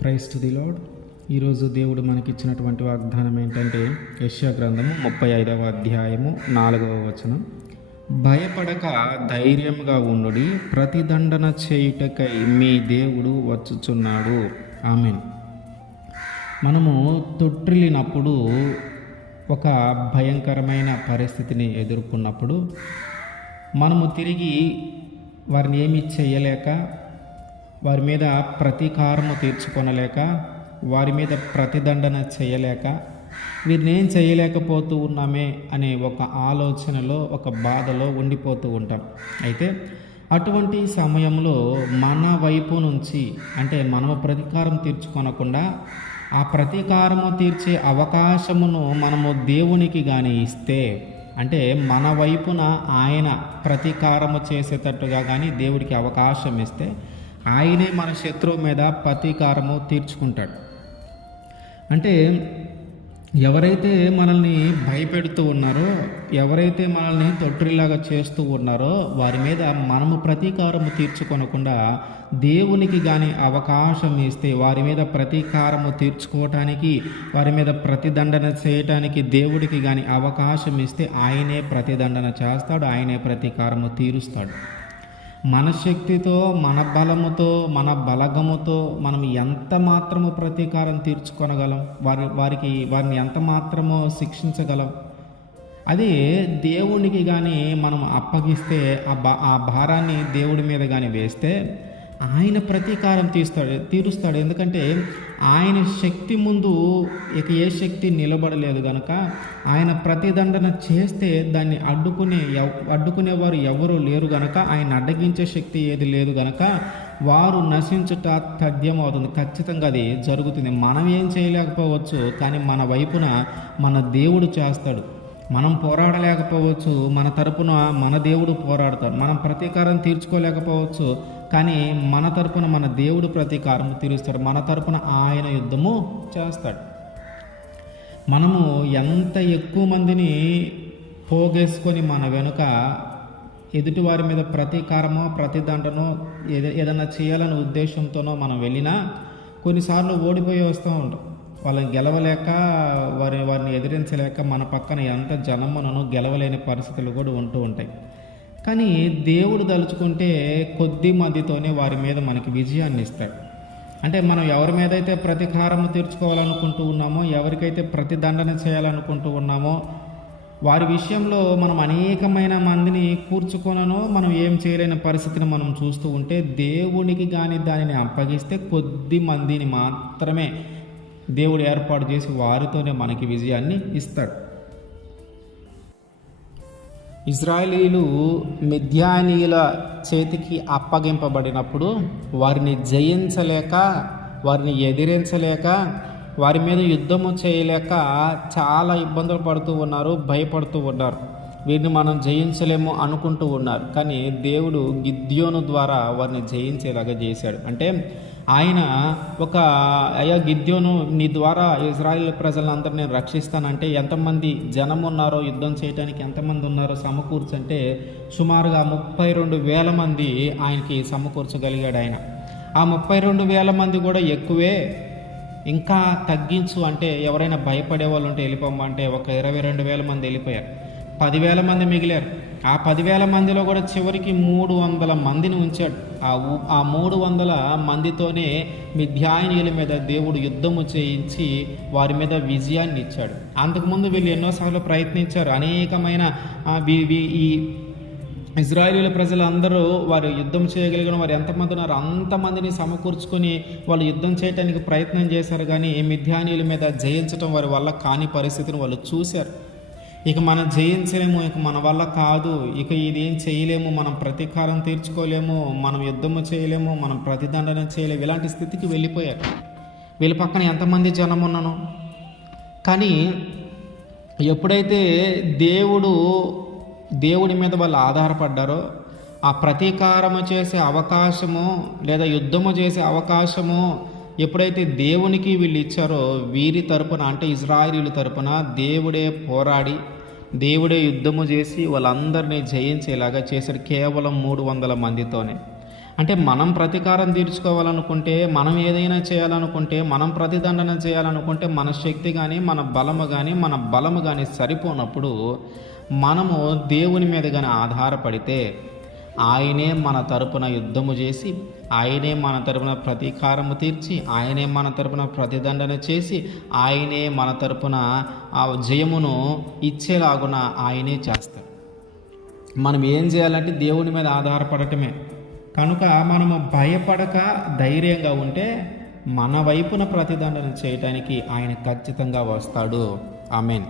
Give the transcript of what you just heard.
Price to the lord ఈరోజు దేవుడు మనకిచ్చినటువంటి వాగ్దానం ఏంటంటే యశ్యా గ్రంథము ముప్పై ఐదవ అధ్యాయము నాలుగవ వచనం. భయపడక ధైర్యంగా ఉండుడి ప్రతిదండన చేయుటకై మీ దేవుడు వచ్చుచున్నాడు. ఆమెన్. మనము తొట్టిల్లినప్పుడు ఒక భయంకరమైన పరిస్థితిని ఎదుర్కొన్నప్పుడు మనము తిరిగి వారిని ఏమి చేయలేక వారి మీద ప్రతీకారము తీర్చుకొనలేక వారి మీద ప్రతిదండన చేయలేక వీరిని ఏం చేయలేకపోతూ ఉన్నామే అనే ఒక ఆలోచనలో ఒక బాధలో ఉండిపోతూ ఉంటాం. అయితే అటువంటి సమయంలో మన వైపు నుంచి అంటే మనము ప్రతీకారం తీర్చుకొనకుండా ఆ ప్రతీకారము తీర్చే అవకాశమును మనము దేవునికి కానీ ఇస్తే అంటే మన వైపున ఆయన ప్రతీకారము చేసేటట్టుగా కానీ దేవుడికి అవకాశం ఇస్తే ఆయనే మన శత్రువు మీద ప్రతీకారము తీర్చుకుంటాడు. అంటే ఎవరైతే మనల్ని భయపెడుతూ ఉన్నారో ఎవరైతే మనల్ని తొట్టిలాగా చేస్తూ ఉన్నారో వారి మీద మనము ప్రతీకారము తీర్చుకొనకుండా దేవునికి కానీ అవకాశం ఇస్తే వారి మీద ప్రతీకారము తీర్చుకోవటానికి వారి మీద ప్రతిదండన చేయటానికి దేవుడికి కానీ అవకాశం ఇస్తే ఆయనే ప్రతిదండన చేస్తాడు ఆయనే ప్రతీకారము తీరుస్తాడు. మనశ్శక్తితో మన బలముతో మన బలగముతో మనం ఎంత మాత్రము ప్రతీకారం తీర్చుకొనగలం? వారి వారికి వారిని ఎంత మాత్రమో శిక్షించగలం? అది దేవునికి కానీ మనం అప్పగిస్తే ఆ ఆ భారాన్ని దేవుడి మీద కానీ వేస్తే ఆయన ప్రతీకారం తీస్తాడు తీరుస్తాడు. ఎందుకంటే ఆయన శక్తి ముందు ఇక ఏ శక్తి నిలబడలేదు కనుక ఆయన ప్రతిదండన చేస్తే దాన్ని అడ్డుకునే ఎవ్- అడ్డుకునేవారు ఎవరూ లేరు గనక ఆయన అడ్డగించే శక్తి ఏది లేదు గనక వారు నశించుట తథ్యం అవుతుంది. ఖచ్చితంగా అది జరుగుతుంది. మనం ఏం చేయలేకపోవచ్చు కానీ మన వైపున మన దేవుడు చేస్తాడు. మనం పోరాడలేకపోవచ్చు మన తరపున మన దేవుడు పోరాడతాడు. మనం ప్రతీకారం తీర్చుకోలేకపోవచ్చు కానీ మన తరపున మన దేవుడు ప్రతీకారం తీరుస్తాడు మన తరపున ఆయన యుద్ధము చేస్తాడు. మనము ఎంత ఎక్కువ మందిని పోగేసుకొని మన వెనుక ఎదుటివారి మీద ప్రతీకారమో ప్రతిదండనో ఏద ఏదైనా చేయాలనే ఉద్దేశంతోనో మనం వెళ్ళినా కొన్నిసార్లు ఓడిపోయి వస్తూ ఉంటాం. వాళ్ళని గెలవలేక వారి వారిని ఎదిరించలేక మన పక్కన ఎంత జనమునను గెలవలేని పరిస్థితులు కూడా ఉంటూ ఉంటాయి. కానీ దేవుడు తలుచుకుంటే కొద్ది మందితోనే వారి మీద మనకి విజయాన్ని ఇస్తాడు. అంటే మనం ఎవరి మీద అయితే ప్రతీకారం తీర్చుకోవాలనుకుంటూ ఉన్నామో ఎవరికైతే ప్రతిదండన చేయాలనుకుంటూ ఉన్నామో వారి విషయంలో మనం అనేకమైన మందిని కూర్చుకొనను మనం ఏం చేయలేని పరిస్థితిని మనం చూస్తూ ఉంటే దేవునికి కానీ దానిని అప్పగిస్తే కొద్ది మందిని మాత్రమే దేవుడు ఏర్పాటు చేసి వారితోనే మనకి విజయాన్ని ఇస్తాడు. ఇజ్రాయేలీలు మిథ్యానీయుల చేతికి అప్పగింపబడినప్పుడు వారిని జయించలేక వారిని ఎదిరించలేక వారి మీద యుద్ధము చేయలేక చాలా ఇబ్బందులు పడుతూ ఉన్నారు భయపడుతూ ఉన్నారు. వీరిని మనం జయించలేము అనుకుంటూ ఉన్నారు. కానీ దేవుడు గిద్యోను ద్వారా వారిని జయించేలాగా చేశాడు. అంటే ఆయన ఒక అయ్యా గిద్యోను నీ ద్వారా ఇజ్రాయిల్ ప్రజలందరినీ నేను రక్షిస్తానంటే ఎంతమంది జనం ఉన్నారో యుద్ధం చేయడానికి ఎంతమంది ఉన్నారో సమకూర్చంటే సుమారుగా ముప్పై రెండు వేల మంది ఆయనకి సమకూర్చగలిగాడు ఆయన. ఆ ముప్పై రెండు వేల మంది కూడా ఎక్కువే. ఇంకా తగ్గించు అంటే ఎవరైనా భయపడే వాళ్ళు ఉంటే వెళ్ళిపోమంటే ఒక ఇరవై రెండు వేల మంది వెళ్ళిపోయారు. పదివేల మంది మిగిలారు. ఆ పదివేల మందిలో కూడా చివరికి మూడు వందల మందిని ఉంచాడు. ఆ ఆ మూడు వందల మందితోనే మిథ్యాయనీయుల మీద దేవుడు యుద్ధము చేయించి వారి మీద విజయాన్ని ఇచ్చాడు. అంతకుముందు వీళ్ళు ఎన్నోసార్లు ప్రయత్నించారు. అనేకమైన ఈ ఇజ్రాయేలీల ప్రజలందరూ వారు యుద్ధం చేయగలిగిన వారు ఎంతమంది ఉన్నారు అంతమందిని సమకూర్చుకొని వాళ్ళు యుద్ధం చేయడానికి ప్రయత్నం చేశారు. కానీ మిథ్యానీయుల మీద జయించడం వారి వల్ల కాని పరిస్థితిని వాళ్ళు చూశారు. ఇక మనం జయించలేము ఇక మన వల్ల కాదు ఇక ఇదేం చేయలేము మనం ప్రతీకారం తీర్చుకోలేము మనం యుద్ధము చేయలేము మనం ప్రతిదండన చేయలేము ఇలాంటి స్థితికి వెళ్ళిపోయారు. వీళ్ళ పక్కన ఎంతమంది జనం ఉన్నాను? కానీ ఎప్పుడైతే దేవుడు దేవుడి మీద వాళ్ళు ఆధారపడ్డారో ఆ ప్రతీకారము చేసే అవకాశము లేదా యుద్ధము చేసే అవకాశము ఎప్పుడైతే దేవునికి వీళ్ళు ఇచ్చారో వీరి తరపున అంటే ఇజ్రాయిలీల తరపున దేవుడే పోరాడి దేవుడే యుద్ధము చేసి వాళ్ళందరినీ జయించేలాగా చేశాడు కేవలం మూడు వందల మందితోనే. అంటే మనం ప్రతీకారం తీర్చుకోవాలనుకుంటే మనం ఏదైనా చేయాలనుకుంటే మనం ప్రతిదండన చేయాలనుకుంటే మన శక్తి కానీ మన బలము కానీ మన బలము కానీ సరిపోనప్పుడు మనము దేవుని మీద కానీ ఆధారపడితే ఆయనే మన తరపున యుద్ధము చేసి ఆయనే మన తరపున ప్రతీకారము తీర్చి ఆయనే మన తరపున ప్రతిదండన చేసి ఆయనే మన తరపున ఆ జయమును ఇచ్చేలాగున ఆయనే చేస్తాడు. మనం ఏం చేయాలంటే దేవుని మీద ఆధారపడటమే. కనుక మనము భయపడక ధైర్యంగా ఉంటే మన వైపున ప్రతిదండన చేయటానికి ఆయన ఖచ్చితంగా వస్తాడు. ఆమెన్.